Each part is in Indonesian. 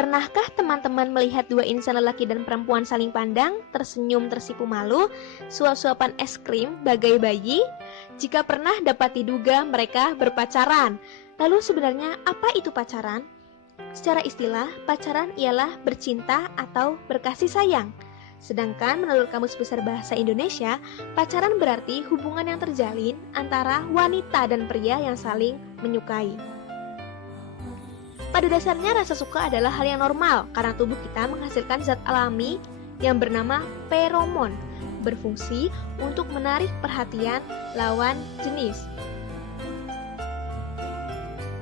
Pernahkah teman-teman melihat dua insan lelaki dan perempuan saling pandang, tersenyum tersipu malu, suap-suapan es krim bagai bayi? Jika pernah, dapat diduga mereka berpacaran. Lalu sebenarnya apa itu pacaran? Secara istilah, pacaran ialah bercinta atau berkasih sayang. Sedangkan menurut Kamus Besar Bahasa Indonesia, pacaran berarti hubungan yang terjalin antara wanita dan pria yang saling menyukai. Pada dasarnya rasa suka adalah hal yang normal karena tubuh kita menghasilkan zat alami yang bernama feromon, berfungsi untuk menarik perhatian lawan jenis.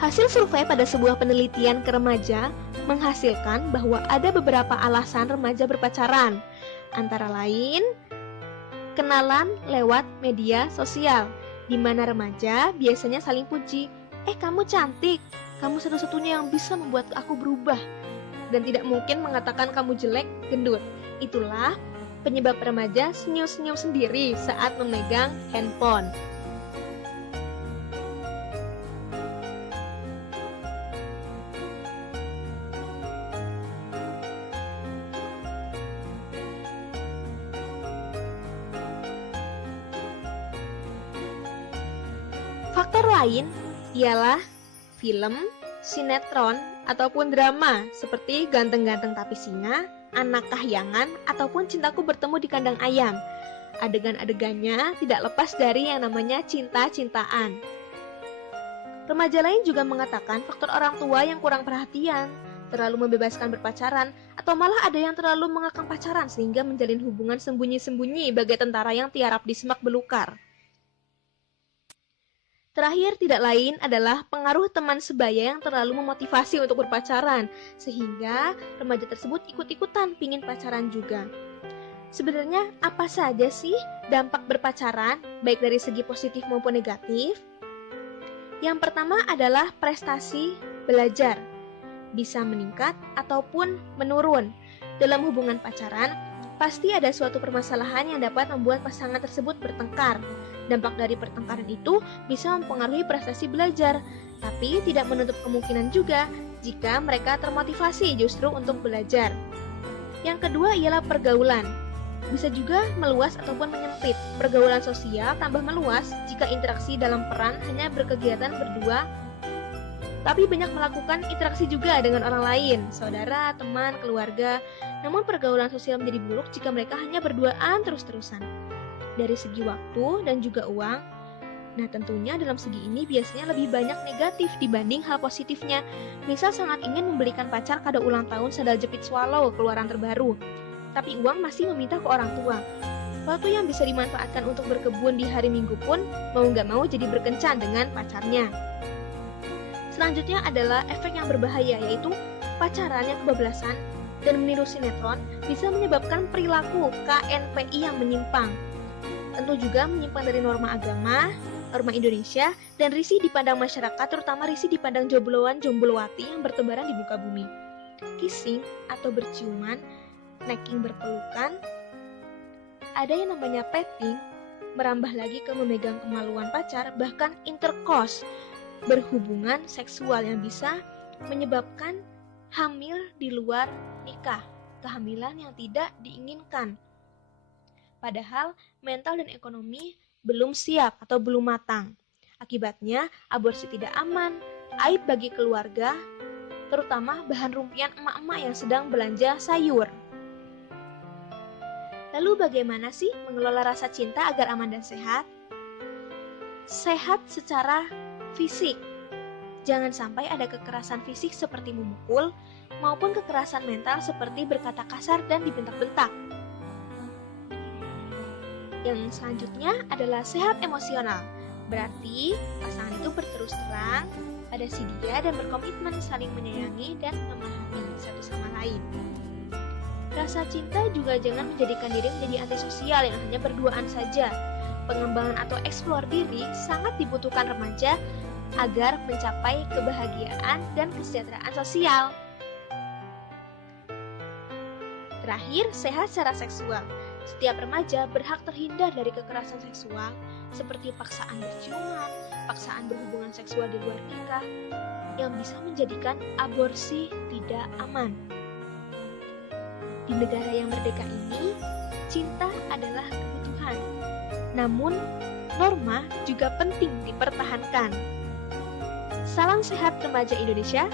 Hasil survei pada sebuah penelitian ke remaja menghasilkan bahwa ada beberapa alasan remaja berpacaran, antara lain kenalan lewat media sosial, di mana remaja biasanya saling puji, kamu cantik, kamu satu-satunya yang bisa membuat aku berubah, dan tidak mungkin mengatakan kamu jelek, gendut. Itulah penyebab remaja senyum-senyum sendiri saat memegang handphone. Faktor lain ialah film, sinetron, ataupun drama seperti Ganteng-Ganteng Tapi Singa, Anak Kahyangan, ataupun Cintaku Bertemu di Kandang Ayam. Adegan-adegannya tidak lepas dari yang namanya cinta-cintaan. Remaja lain juga mengatakan faktor orang tua yang kurang perhatian, terlalu membebaskan berpacaran, atau malah ada yang terlalu mengekang pacaran sehingga menjalin hubungan sembunyi-sembunyi bagai tentara yang tiarap di semak belukar. Terakhir tidak lain adalah pengaruh teman sebaya yang terlalu memotivasi untuk berpacaran, sehingga remaja tersebut ikut-ikutan pingin pacaran juga. Sebenarnya apa saja sih dampak berpacaran, baik dari segi positif maupun negatif? Yang pertama adalah prestasi belajar, bisa meningkat ataupun menurun. Dalam hubungan pacaran, pasti ada suatu permasalahan yang dapat membuat pasangan tersebut bertengkar. Dampak dari pertengkaran itu bisa mempengaruhi prestasi belajar, tapi tidak menutup kemungkinan juga jika mereka termotivasi justru untuk belajar. Yang kedua ialah pergaulan. Bisa juga meluas ataupun menyempit. Pergaulan sosial tambah meluas jika interaksi dalam peran hanya berkegiatan berdua, tapi banyak melakukan interaksi juga dengan orang lain, saudara, teman, keluarga. Namun pergaulan sosial menjadi buruk jika mereka hanya berduaan terus-terusan. Dari segi waktu dan juga uang, nah tentunya dalam segi ini biasanya lebih banyak negatif dibanding hal positifnya. Misal sangat ingin membelikan pacar kado ulang tahun sandal jepit swallow keluaran terbaru, tapi uang masih meminta ke orang tua. Waktu yang bisa dimanfaatkan untuk berkebun di hari Minggu pun mau nggak mau jadi berkencan dengan pacarnya. Selanjutnya adalah efek yang berbahaya, yaitu pacaran yang kebablasan dan meniru sinetron bisa menyebabkan perilaku KNPI yang menyimpang. Tentu juga menyimpang dari norma agama, norma Indonesia, dan risih dipandang masyarakat, terutama risih dipandang jombloan jomblowati yang bertebaran di muka bumi. Kissing atau berciuman, necking berpelukan, ada yang namanya petting, merambah lagi ke memegang kemaluan pacar, bahkan intercourse, berhubungan seksual yang bisa menyebabkan hamil di luar nikah, kehamilan yang tidak diinginkan. Padahal mental dan ekonomi belum siap atau belum matang. Akibatnya aborsi tidak aman, aib bagi keluarga, terutama bahan rumpian emak-emak yang sedang belanja sayur. Lalu bagaimana sih mengelola rasa cinta agar aman dan sehat? Sehat secara fisik. Jangan sampai ada kekerasan fisik seperti memukul, maupun kekerasan mental seperti berkata kasar dan dibentak-bentak. Yang selanjutnya adalah sehat emosional. Berarti pasangan itu berterus terang, pada si dia dan berkomitmen saling menyayangi dan memahami satu sama lain. Rasa cinta juga jangan menjadikan diri menjadi antisosial yang hanya berduaan saja. Pengembangan atau eksplor diri sangat dibutuhkan remaja agar mencapai kebahagiaan dan kesejahteraan sosial. Terakhir, sehat secara seksual. Setiap remaja berhak terhindar dari kekerasan seksual, seperti paksaan berciuman, paksaan berhubungan seksual di luar nikah, yang bisa menjadikan aborsi tidak aman. Di negara yang merdeka ini, cinta adalah kebutuhan. Namun, norma juga penting dipertahankan. Salam sehat remaja Indonesia.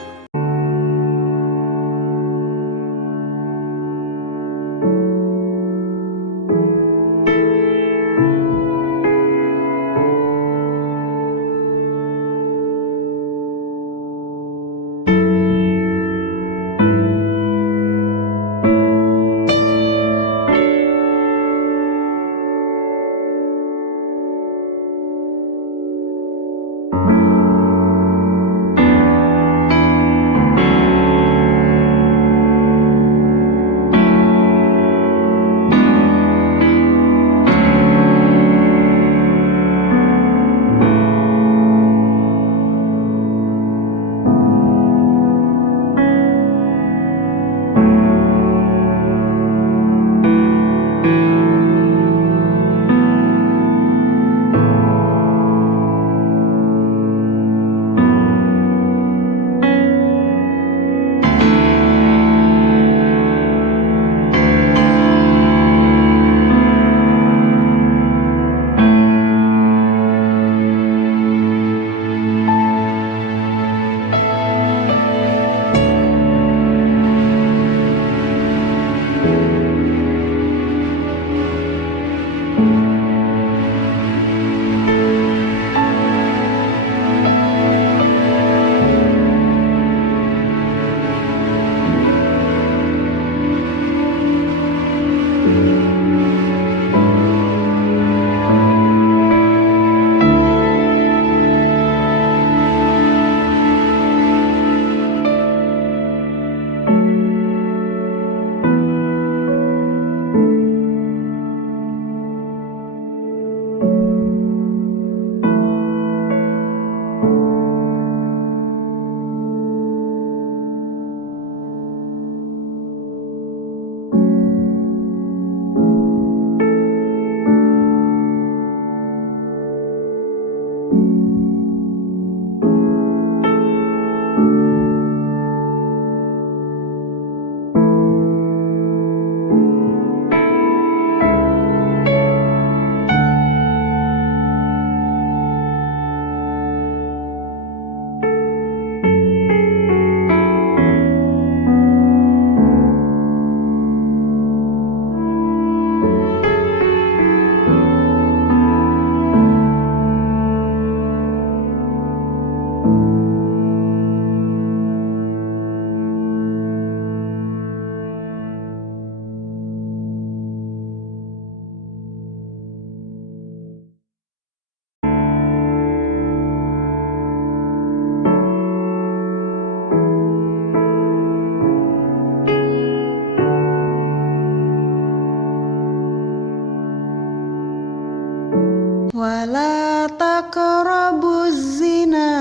Wala taqrabuz zina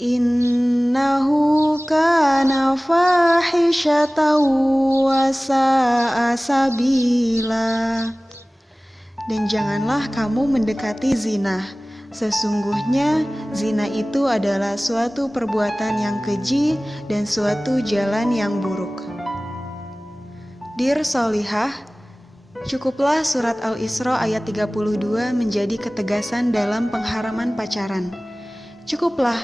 innahu kana fahisyatan wa sa'a sabila. Dan janganlah kamu mendekati zina. Sesungguhnya zina itu adalah suatu perbuatan yang keji dan suatu jalan yang buruk. Dear Solihah, cukuplah surat Al-Isra ayat 32 menjadi ketegasan dalam pengharaman pacaran. Cukuplah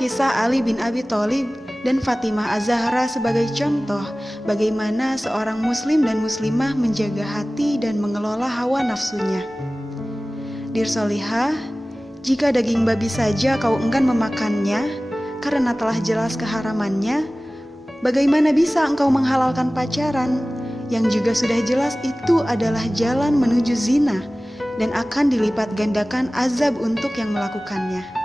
kisah Ali bin Abi Thalib dan Fatimah Az-Zahra sebagai contoh bagaimana seorang muslim dan muslimah menjaga hati dan mengelola hawa nafsunya. Dear Solihah, jika daging babi saja kau enggan memakannya karena telah jelas keharamannya, bagaimana bisa engkau menghalalkan pacaran yang juga sudah jelas itu adalah jalan menuju zina dan akan dilipat gandakan azab untuk yang melakukannya.